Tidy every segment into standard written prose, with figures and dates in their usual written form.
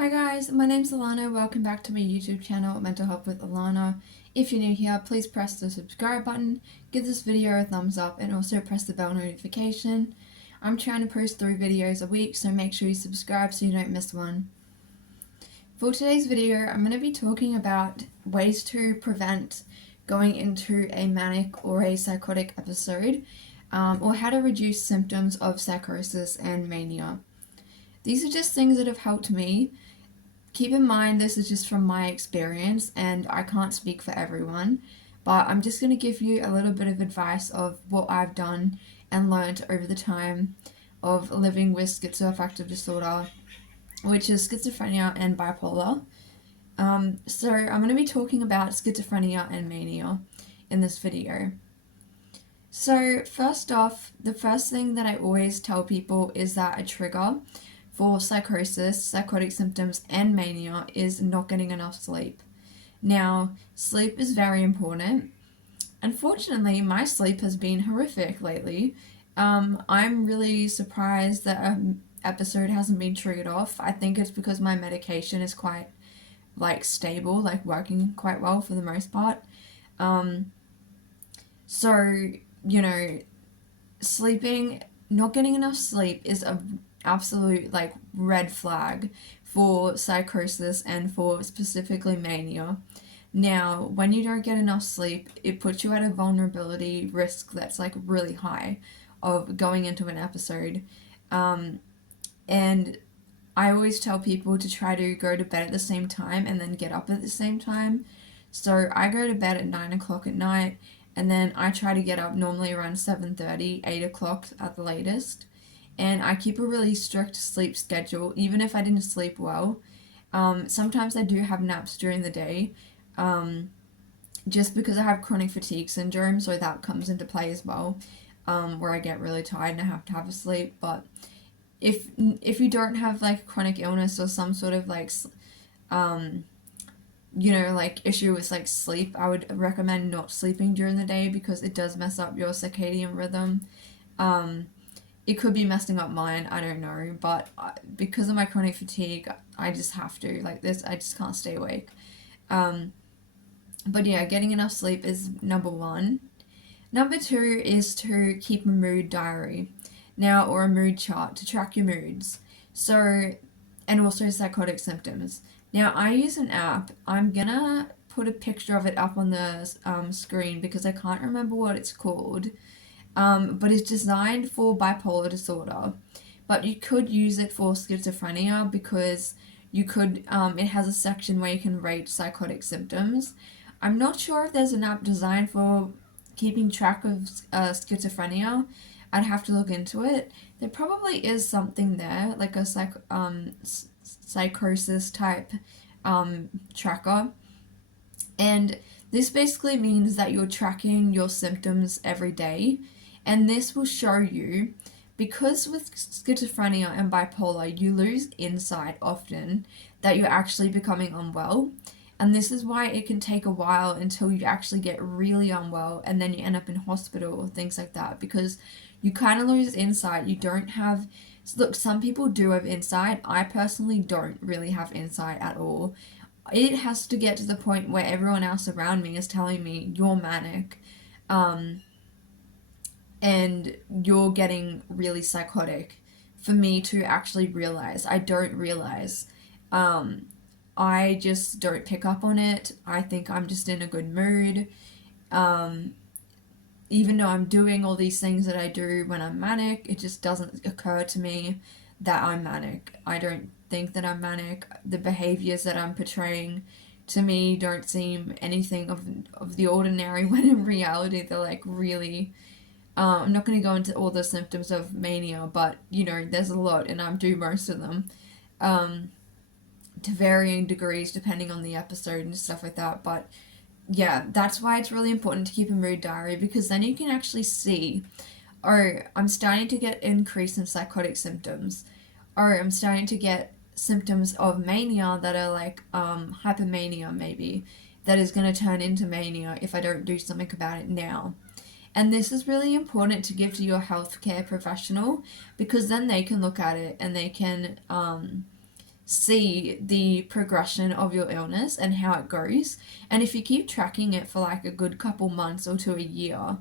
Hi guys, my name's Alana. Welcome back to my YouTube channel, Mental Health with Alana. If you're new here, please press the subscribe button, give this video a thumbs up, and also press the bell notification. I'm trying to post 3 videos a week, so make sure you subscribe so you don't miss one. For today's video, I'm going to be talking about ways to prevent going into a manic or a psychotic episode, or how to reduce symptoms of psychosis and mania. These are just things that have helped me. Keep in mind this is just from my experience and I can't speak for everyone, but I'm just going to give you a little bit of advice of what I've done and learned over the time of living with schizoaffective disorder, which is schizophrenia and bipolar. So I'm going to be talking about schizophrenia and mania in this video. So first off, the first thing that I always tell people is that a trigger for psychosis, psychotic symptoms, and mania is not getting enough sleep. Now, sleep is very important. Unfortunately, my sleep has been horrific lately. I'm really surprised that an episode hasn't been triggered off. I think it's because my medication is quite, stable, working quite well for the most part. Sleeping, not getting enough sleep is a absolute red flag for psychosis and for specifically mania. Now, when you don't get enough sleep, it puts you at a vulnerability risk that's really high of going into an episode. And I always tell people to try to go to bed at the same time and then get up at the same time. So I go to bed at 9 o'clock at night, and then I try to get up normally around 7:30, 8 o'clock at the latest. And I keep a really strict sleep schedule, even if I didn't sleep well. Sometimes I do have naps during the day, just because I have chronic fatigue syndrome, so that comes into play as well, where I get really tired and I have to have a sleep. But if you don't have chronic illness or some sort of issue with sleep, I would recommend not sleeping during the day because it does mess up your circadian rhythm. It could be messing up mine, I don't know, but because of my chronic fatigue, I just have to, I just can't stay awake. But yeah, getting enough sleep is number 1. Number 2 is to keep a mood diary, or a mood chart to track your moods. So, and also psychotic symptoms. Now, I use an app. I'm gonna put a picture of it up on the screen because I can't remember what it's called. But it's designed for bipolar disorder. But you could use it for schizophrenia because you could, it has a section where you can rate psychotic symptoms. I'm not sure if there's an app designed for keeping track of schizophrenia. I'd have to look into it. There probably is something there, like a psychosis type tracker. And this basically means that you're tracking your symptoms every day. And this will show you, because with schizophrenia and bipolar, you lose insight often that you're actually becoming unwell. And this is why it can take a while until you actually get really unwell and then you end up in hospital or things like that, because you kind of lose insight. You don't have, look, some people do have insight. I personally don't really have insight at all. It has to get to the point where everyone else around me is telling me you're manic, and you're getting really psychotic for me to actually realize. I don't realize. I just don't pick up on it. I think I'm just in a good mood. Even though I'm doing all these things that I do when I'm manic, it just doesn't occur to me that I'm manic. I don't think that I'm manic. The behaviors that I'm portraying to me don't seem anything of the ordinary, when in reality they're really, I'm not going to go into all the symptoms of mania, but there's a lot and I do most of them, to varying degrees depending on the episode and stuff like that. But yeah, that's why it's really important to keep a mood diary, because then you can actually see, oh, I'm starting to get increase in psychotic symptoms, or I'm starting to get symptoms of mania that are hypomania maybe, that is going to turn into mania if I don't do something about it now. And this is really important to give to your healthcare professional, because then they can look at it and they can see the progression of your illness and how it goes. And if you keep tracking it for like a good couple months or to a year,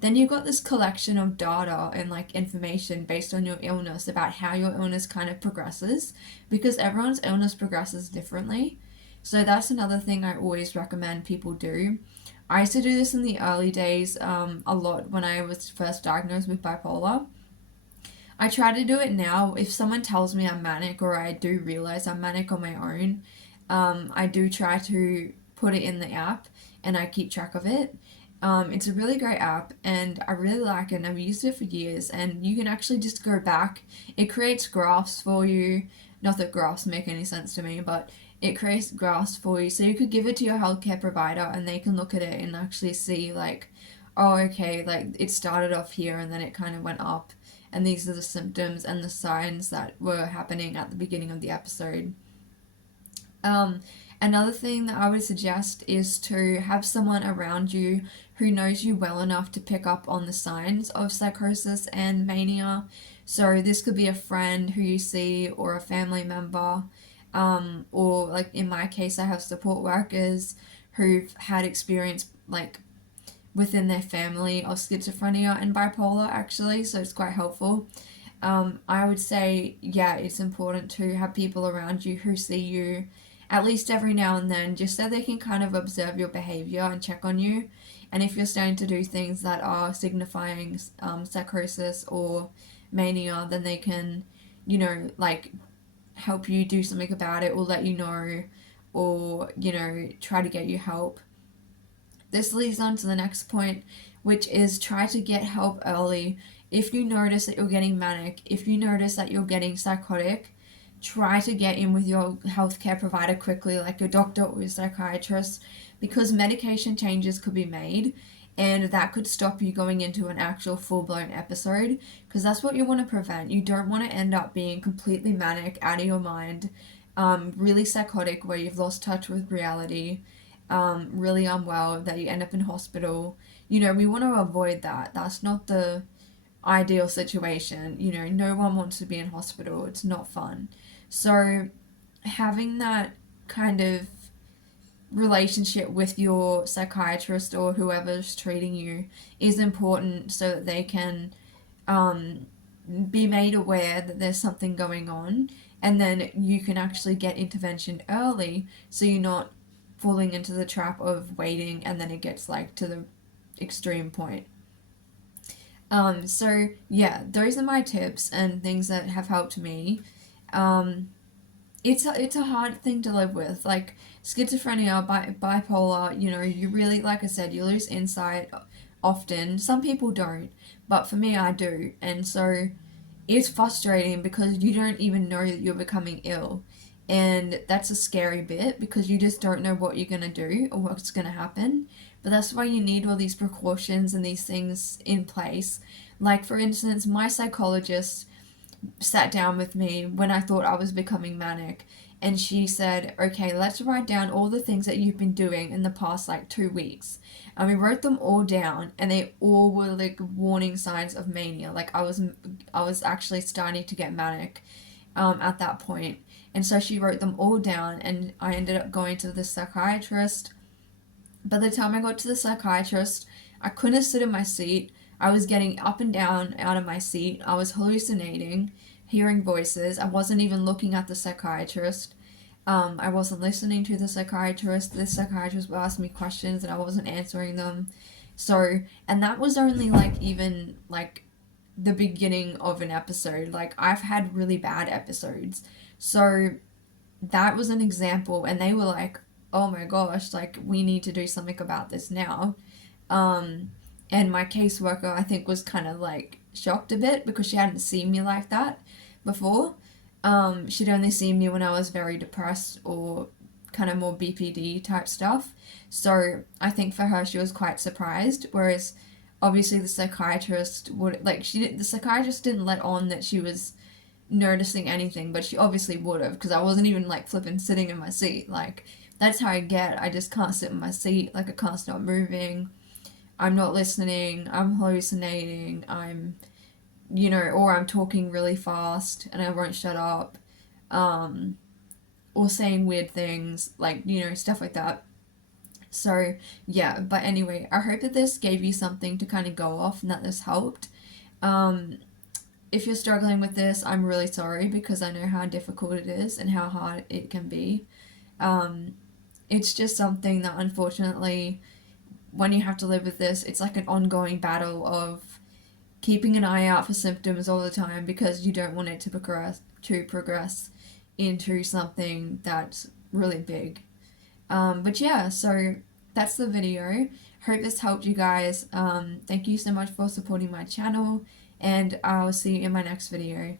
then you've got this collection of data and like information based on your illness about how your illness kind of progresses, because everyone's illness progresses differently. So that's another thing I always recommend people do. I used to do this in the early days a lot when I was first diagnosed with bipolar. I try to do it now. If someone tells me I'm manic, or I do realize I'm manic on my own, I do try to put it in the app and I keep track of it. It's a really great app and I really like it and I've used it for years, and you can actually just go back. It creates graphs for you. Not that graphs make any sense to me, but it creates graphs for you. So you could give it to your healthcare provider and they can look at it and actually see like, oh, okay, like it started off here and then it kind of went up. And these are the symptoms and the signs that were happening at the beginning of the episode. Another thing that I would suggest is to have someone around you who knows you well enough to pick up on the signs of psychosis and mania. So this could be a friend who you see or a family member, or like in my case, I have support workers who've had experience like within their family of schizophrenia and bipolar actually, so it's quite helpful. I would say, yeah, it's important to have people around you who see you at least every now and then, just so they can kind of observe your behavior and check on you. And if you're starting to do things that are signifying psychosis or mania, then they can, you know, like help you do something about it or let you know, or, you know, try to get you help. This leads on to the next point, which is try to get help early. If you notice that you're getting manic, if you notice that you're getting psychotic, try to get in with your healthcare provider quickly, like your doctor or your psychiatrist, because medication changes could be made and that could stop you going into an actual full-blown episode, because that's what you want to prevent. You don't want to end up being completely manic, out of your mind, really psychotic where you've lost touch with reality, really unwell, that you end up in hospital. You know, we want to avoid that. That's not the ideal situation. You know, no one wants to be in hospital. It's not fun. So having that kind of relationship with your psychiatrist or whoever's treating you is important, so that they can be made aware that there's something going on, and then you can actually get intervention early, so you're not falling into the trap of waiting and then it gets like to the extreme point. So yeah, those are my tips and things that have helped me. It's a hard thing to live with, like schizophrenia, bipolar. You know, you really, like I said, you lose insight often. Some people don't, but for me, I do, and so it's frustrating because you don't even know that you're becoming ill. And that's a scary bit because you just don't know what you're going to do or what's going to happen. But that's why you need all these precautions and these things in place. Like, for instance, my psychologist sat down with me when I thought I was becoming manic, and she said, okay, let's write down all the things that you've been doing in the past like 2 weeks. And we wrote them all down, and they all were like warning signs of mania. Like I was actually starting to get manic at that point. And so she wrote them all down, and I ended up going to the psychiatrist. By the time I got to the psychiatrist, I couldn't sit in my seat. I was getting up and down out of my seat. I was hallucinating, hearing voices. I wasn't even looking at the psychiatrist. I wasn't listening to the psychiatrist. The psychiatrist would ask me questions and I wasn't answering them. So, and that was only like even like the beginning of an episode. Like I've had really bad episodes. So that was an example, and they were like, oh my gosh, like we need to do something about this now. And my caseworker, I think, was kind of like shocked a bit because she hadn't seen me like that before. She'd only seen me when I was very depressed or kind of more BPD type stuff. So I think for her, she was quite surprised. Whereas obviously the psychiatrist would, like, the psychiatrist didn't let on that she was noticing anything, but she obviously would have, because I wasn't even like flipping sitting in my seat. Like, that's how I get. I just can't sit in my seat. Like, I can't stop moving. I'm not listening. I'm hallucinating. I'm, you know, or I'm talking really fast and I won't shut up. or saying weird things, like, you know, stuff like that. So, yeah, but anyway, I hope that this gave you something to kind of go off and that this helped. If you're struggling with this, I'm really sorry because I know how difficult it is and how hard it can be. It's just something that unfortunately, when you have to live with this, it's like an ongoing battle of keeping an eye out for symptoms all the time because you don't want it to progress into something that's really big. But yeah, so that's the video. Hope this helped you guys. Thank you so much for supporting my channel, and I'll see you in my next video.